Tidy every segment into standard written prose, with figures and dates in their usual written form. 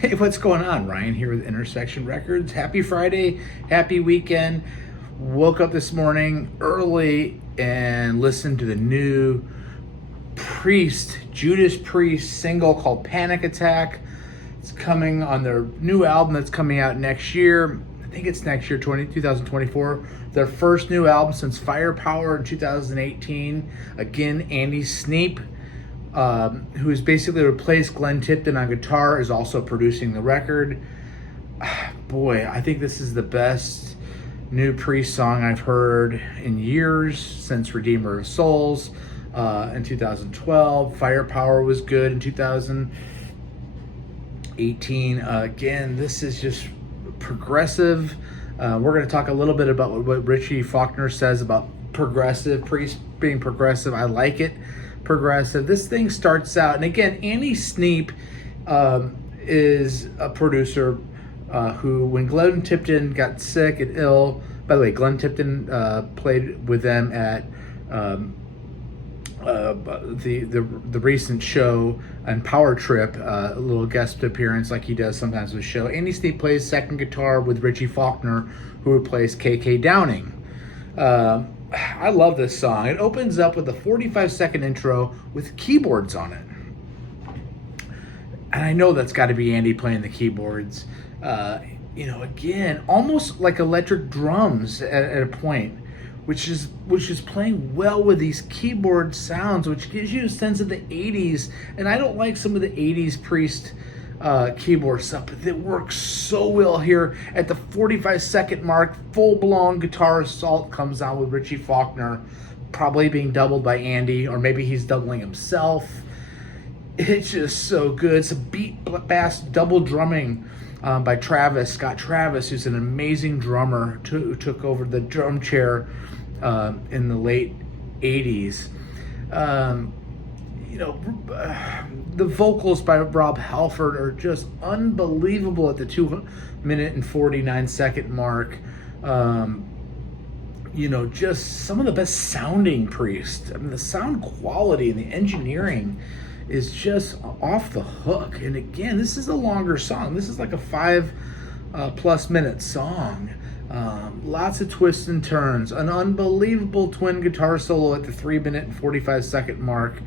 Hey, what's going on? Ryan here with Intersection Records. Happy Friday, happy weekend. Woke up this morning early and listened to the new Judas Priest single called Panic Attack. It's coming on their new album that's coming out next year. I think it's next year, 2024. Their first new album since Firepower in 2018. Again, Andy Sneap, who has basically replaced Glenn Tipton on guitar, is also producing the record. Boy, I think this is the best new Priest song I've heard in years, since Redeemer of Souls in 2012. Firepower was good in 2018. Again, this is just progressive. We're going to talk a little bit about what Richie Faulkner says about progressive, Priest being progressive. I like it. Progressive. This thing starts out, and again, Andy Sneap is a producer who, when Glenn Tipton got sick and ill, by the way, Glenn Tipton played with them at the recent show and Power Trip, a little guest appearance like he does sometimes with the show. Andy Sneap plays second guitar with Richie Faulkner, who replaced KK Downing. I love this song. It opens up with a 45-second intro with keyboards on it. And I know that's got to be Andy playing the keyboards. Again, almost like electric drums at a point, which is playing well with these keyboard sounds, which gives you a sense of the 80s. And I don't like some of the 80s Priest keyboard stuff, but it works so well here. At the 45-second mark, full-blown guitar assault comes out with Richie Faulkner, probably being doubled by Andy, or maybe he's doubling himself. It's just so good. It's a beat bass double drumming by Scott Travis, who's an amazing drummer who took over the drum chair in the late 80s. The vocals by Rob Halford are just unbelievable at the 2-minute and 49-second mark. Just some of the best sounding Priest. I mean, the sound quality and the engineering is just off the hook. And again, this is a longer song. This is like a 5+ minute song. Lots of twists and turns. An unbelievable twin guitar solo at the 3-minute and 45-second mark.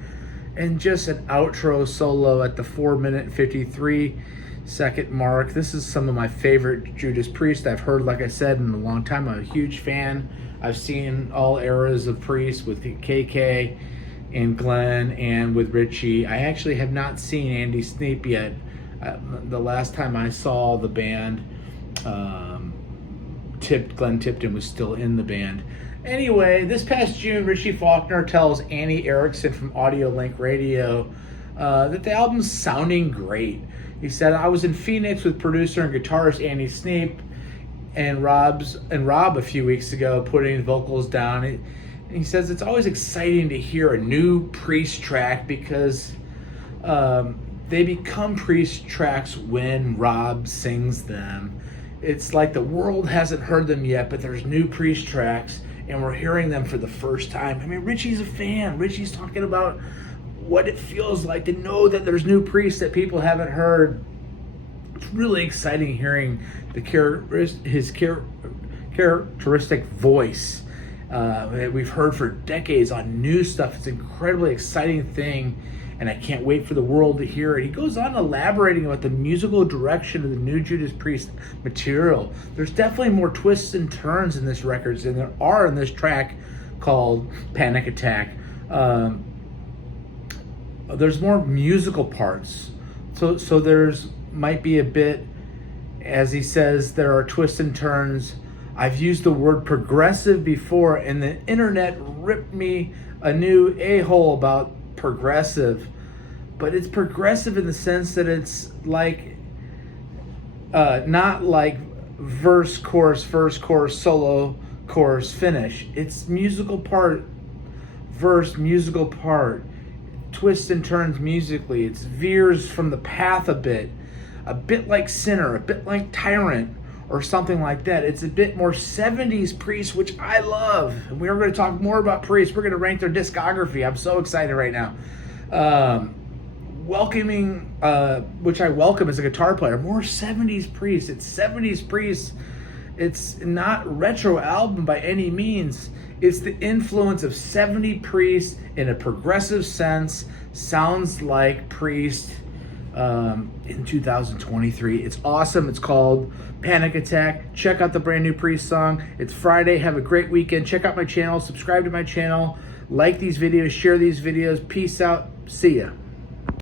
And just an outro solo at the 4-minute and 53-second mark. This is some of my favorite Judas Priest I've heard, like I said, in a long time. I'm a huge fan. I've seen all eras of Priest with KK and Glenn and with Richie. I actually have not seen Andy Sneap yet. The last time I saw the band, Glenn Tipton was still in the band. Anyway, this past June, Richie Faulkner tells Annie Erickson from Audio Link Radio that the album's sounding great. He said, "I was in Phoenix with producer and guitarist Andy Sneap and Rob a few weeks ago, putting vocals down." And he says it's always exciting to hear a new Priest track because they become Priest tracks when Rob sings them. It's like the world hasn't heard them yet, but there's new Priest tracks, and we're hearing them for the first time. I mean, Richie's a fan. Richie's talking about what it feels like to know that there's new Priest that people haven't heard. It's really exciting hearing his characteristic voice. We've heard for decades on new stuff. It's an incredibly exciting thing, and I can't wait for the world to hear it. He goes on elaborating about the musical direction of the new Judas Priest material. There's definitely more twists and turns in this record than there are in this track called Panic Attack. There's more musical parts. So there's might be a bit, as he says, there are twists and turns. I've used the word progressive before, and the internet ripped me a new a-hole about progressive, but it's progressive in the sense that it's like not like verse, chorus, solo, chorus, finish. It's musical part, verse, musical part, twists and turns musically. It veers from the path a bit like Sinner, a bit like Tyrant, or something like that. It's a bit more 70s Priest, which I love. And we're going to talk more about Priest. We're going to rank their discography. I'm so excited right now. welcoming, which I welcome as a guitar player, more 70s Priest. It's 70s Priest. It's not retro album by any means. It's the influence of 70 Priest in a progressive sense. Sounds like Priest in 2023. It's awesome. It's called Panic Attack. Check out the brand new Priest song. It's Friday. Have a great weekend. Check out my channel. Subscribe to my channel. Like these videos. Share these videos. Peace out. See ya.